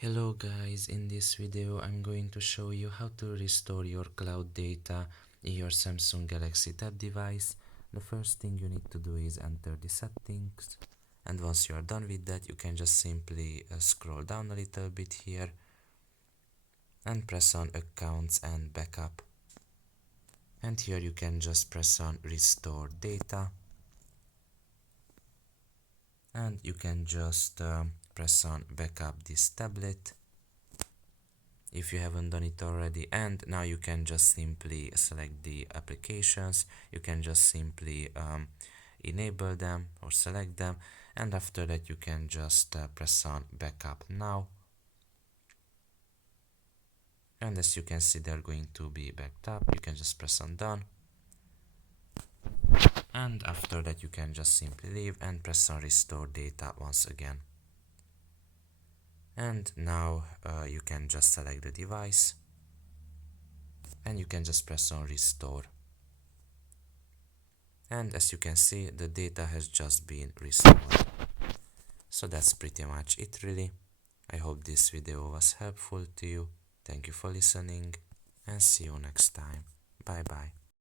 Hello guys, in this video I'm going to show you how to restore your cloud data in your Samsung Galaxy Tab device. The first thing you need to do is enter the settings, and once you are done with that you can just simply scroll down a little bit here and press on accounts and backup, and here you can just press on restore data, and you can just press on backup this tablet if you haven't done it already. And now you can just simply select the applications. You can just simply enable them or select them, and after that you can just press on backup now, and as you can see they're going to be backed up. You can just press on done, and after that you can just simply leave and press on restore data once again. And now you can just select the device and you can just press on restore, and as you can see the data has just been restored. So that's pretty much it really. I hope this video was helpful to you. Thank you for listening and see you next time. Bye bye.